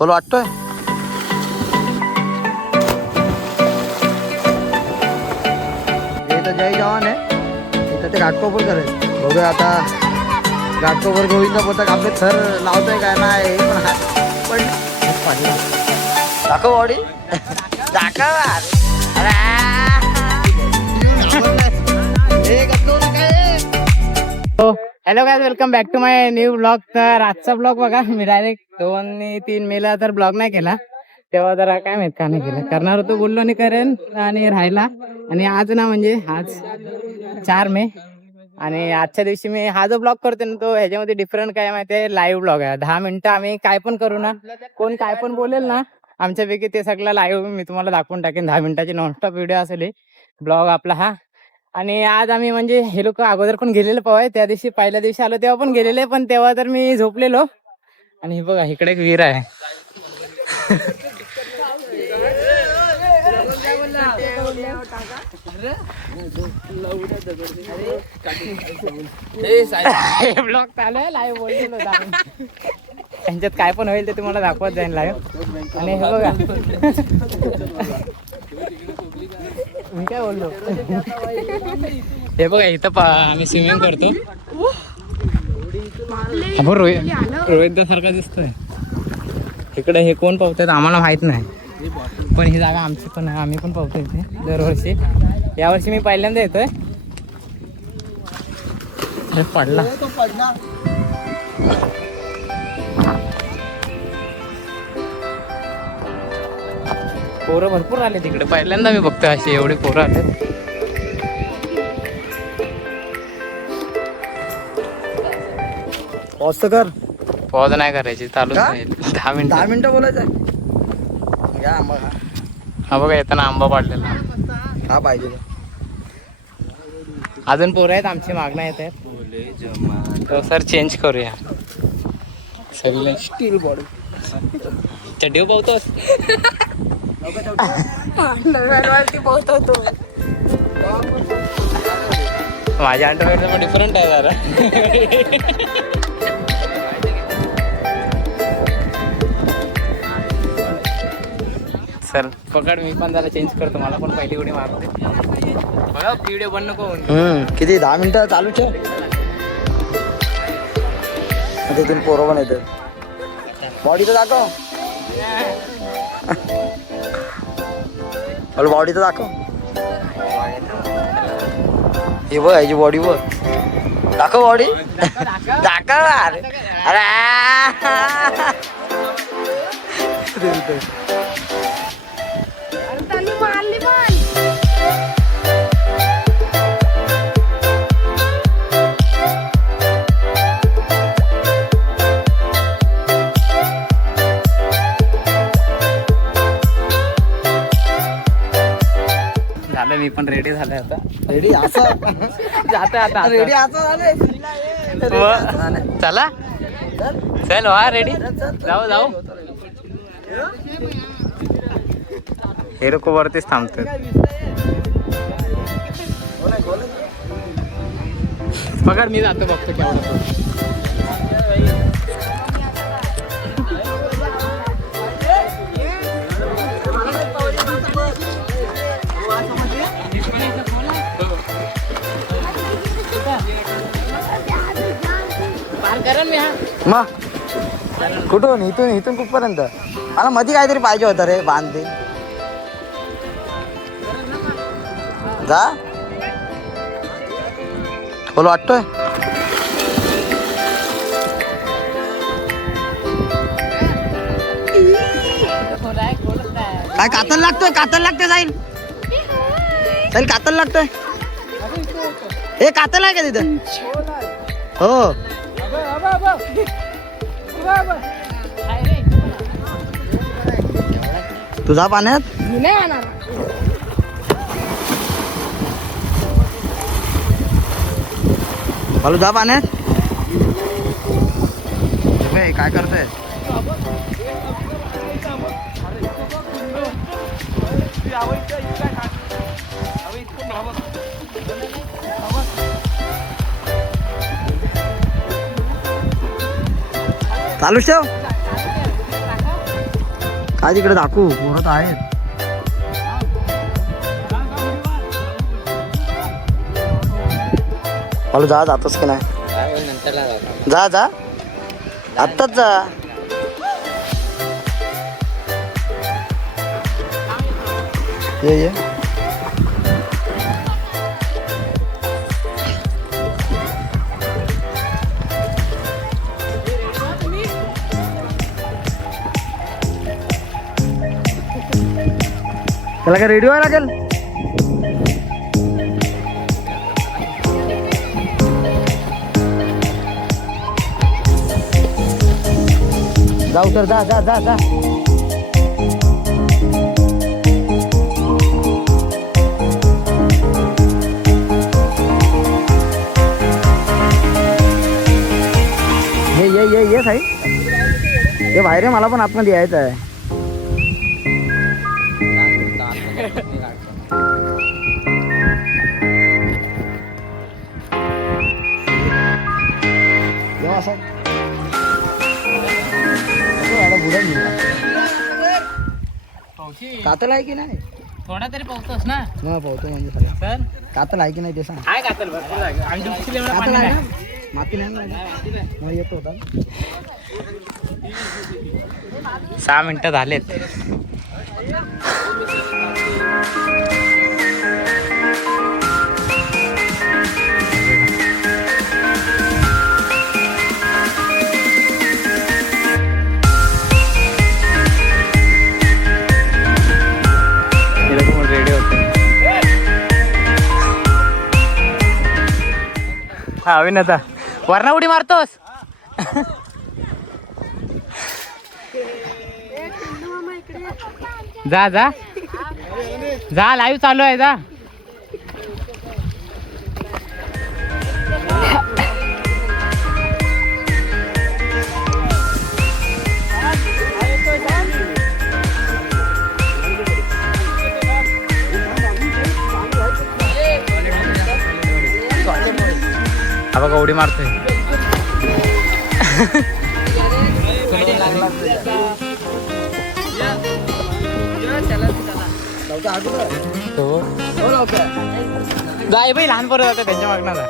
खोल वाटतोय. इथं जय जवान आहे, इथं ते घाटकोपर करेल. बघूया आता घाटकोपर गोविंदा पोतक आपले थर लावतोय काय नाही. पण पडला दाखव बॉडी दाखव. Hello guys, welcome back to my new blog. तर आजचा ब्लॉग बघा, मी डायरेक्ट 2-3 मेला तर ब्लॉग नाही केला. तेव्हा जरा काय माहित का नाही केलं, करणार होतो बोललो नाही करेन आणि राहिला. आणि आज ना म्हणजे आज 4 मे आणि आजच्या दिवशी मी हा जो ब्लॉग करतो ना तो ह्याच्यामध्ये डिफरंट काय माहिती आहे, लाईव्ह ब्लॉग आहे. 10 मिनिटं आम्ही काय पण करू ना, कोण काय पण बोलेल ना आमच्यापैकी ते सगळं लाईव्ह मी तुम्हाला दाखवून टाकेन. 10 मिनिटाची नॉनस्टॉप व्हिडिओ असेल ब्लॉग आपला हा. आणि आज आम्ही म्हणजे हे लोक अगोदर पण गेलेले पवाय, त्या दिवशी पहिल्या दिवशी आलो तेव्हा पण गेलेले, पण तेव्हा तर मी झोपलेलो. आणि हे बघा इकडे एक विहीर आहे. ब्लॉग चालू आहे, लाईव्ह बोललेलो त्यांच्यात काय पण होईल ते तुम्हाला दाखवत जाईल लाईव्ह. आणि हे बघा मी काय बोललो, हे बघा इथं आम्ही स्विमिंग करतो. रोहित सारखा दिसतोय. इकडे हे कोण पावतात आम्हाला माहित नाही, पण ही जागा आमची पण आहे, आम्ही पण पावतो इथे दरवर्षी. यावर्षी मी पहिल्यांदा येतोय. अरे पडला पोरं भरपूर आले तिकडे, पहिल्यांदा मी बघतोय असे एवढे पोरं आले. पॉज कर. पॉज नाही करायची, चालूच राहील. 10 मिनिटं बोलायचं. हा बघा येताना आंबा पाडलेला हा पाहिजे. अजून पोरं आहेत आमची मागणं येत आहेत. तर सर चेंज करूया सगळे. स्टील बॉडी चड्डी पावतोस. माझ्या अंडरवेअरचं पण डिफरंट आहे जरा. सर पकड, मी पण जरा चेंज करतो. मला पण पहिली उडी मारते बघा. व्हिडिओ बंद नको होऊन. किती 10 मिनिटं चालू ठेव. तिथून पोरं पण येते. बॉडी तर दाखव. बॉडी तर दाखव. हे बघ याची बॉडी बघ. दाखव बॉडी दाखव. अरे झालं, मी पण रेडी झालोय आता. रेडी असं जाते आता. रेडी असं झालंय. चला चल वा रेडी. जाऊ हे लोक वरतीच थांबतात. पकड, मी जातो बघतो केवढं. मग कुठून इथून कुठपर्यंत? मला मध्ये काहीतरी पाहिजे होतं रे, बांधते जा. खोल वाटतोय. काय कातल लागतोय जाईल कातल लागतोय. हे कातल आहे का तिथं? हो तुझा पाण्यात बालू जा पाण्यात. काय करतोय? चालूच ठेव. काय तिकडे दाखवू पोरं तर आहेत. हॅलो जा जातोस की नाही जा जा आत्ताच जा. ये त्याला काय रेडी व्हायला लागेल. जाऊ तर जा जा जा जा. ये साई ये बाहेर आहे. मला पण आतमध्ये यायचं आहे. कातल आहे की नाही. थोडा तरी पावतोस ना. मग पावतो म्हणजे सगळं. सर कातल आहे की नाही ते सांग. काय कातल भरपूर आहे. आमच्या पिशवीला एवढं कातल पाणी आहे नाही. ना. माती नाही ना. मग येतो होता. 6 मिनिटं झालेत. रेडी होते. हा अविनाता वरना उडी मारतोस. जा जा जा लाईव्ह चालू आहे जा. हा बघा उडी मारतोय. जाय बाई लहान पोरं जातं त्यांच्या मागणं जा.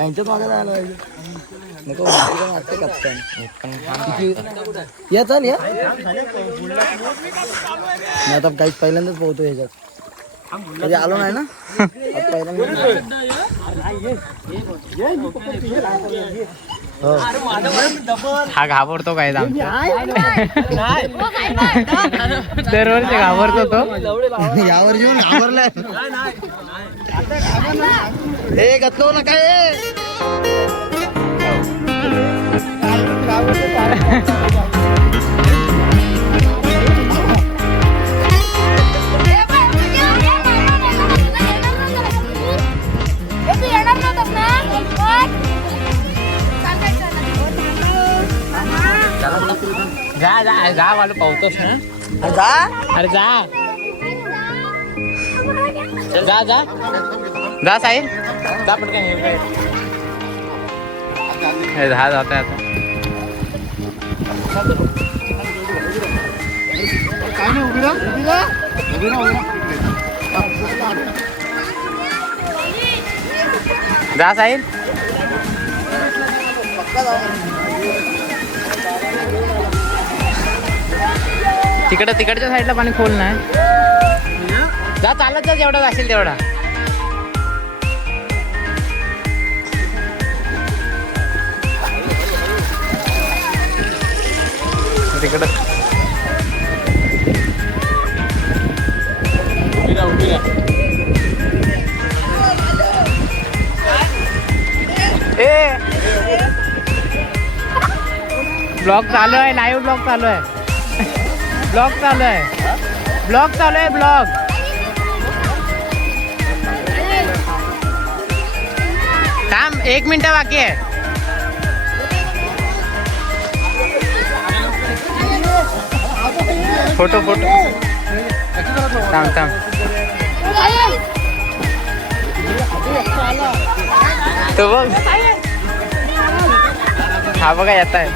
यांच्यात मागे जायला पाहिजे. नको वाटते कप्तान. या चल या. मी आता काहीच पहिल्यांदाच पोहतो ह्याच्यात. कधी आलो नाही ना. हा घाबरतो काय दरवर्षी घाबरतो तो. यावर येऊन घाबरलाय. हे गतलो ना काय. जा जा जा वाला पावतोस ना. जा अरे जा जा जा जा साहिल जा पटकन. जा जाता है आता. जा साहिल. तिकडच्या साईडला पाणी खोल नाही. जा चालत जा जेवढा जाशील तेवढा. तिकडं ब्लॉग चालू आहे. लाईव्ह ब्लॉग चालू आहे. ब्लॉग चालू आहे. ब्लॉग चालू आहे. ब्लॉग थांब 1 मिनिट बाकी आहे. फोटो थांब तो बघ. हा बघा येत आहे.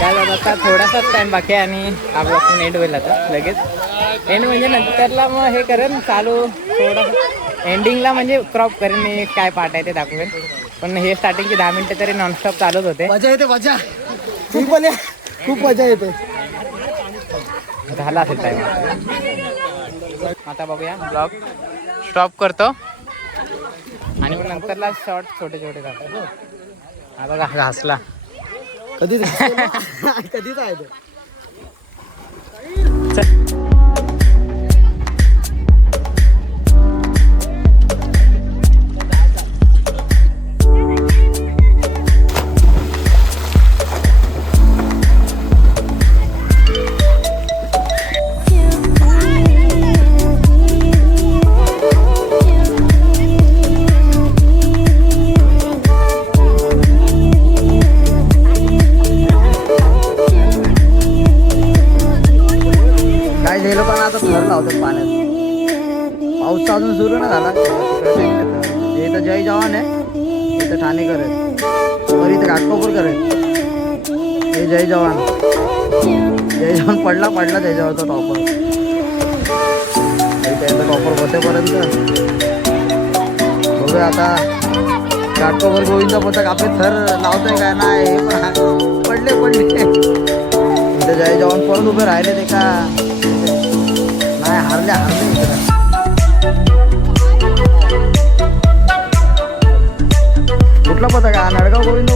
काय झालं आता थोडासाच टाइम बाकी आहे आणि आपला फोन एंड होईल आता लगेच. एंड म्हणजे नंतरला मग हे करेन चालू थोडं एंडिंगला म्हणजे क्रॉप करेन मी काय पार्ट आहे ते दाखवेन. पण हे स्टार्टिंगचे 10 मिनिटं तरी नॉनस्टॉप चालूच होते. मजा येते मजा. ती पण खूप मजा येते. झाला असेल टाइम. आता बघूया ब्लॉग स्टॉप करतो आणि मग नंतरला शॉर्ट छोटे छोटे जातात. हा बघा घासला कधीच कधीच आहे ते. काय हे लोकांना आता थर लावतात पाण्यात. पाऊस तर अजून सुरू नाही झाला. हे इथं जय जवान आहे, इथं ठाणेकर आहेत, वर इथं घाटकोपर आहेत. हे जय जवान पडला जय जवानचा टॉपर. त्याचा टॉपर बसेपर्यंत बघूया आता घाटकोपर गोविंदा पथक आपले थर लावतोय काय नाही. हे पण पडले इथं जय जवान परत उभे राहिले ते का नाही. हारले कुठला पथक आहे? नडगाव गोविंद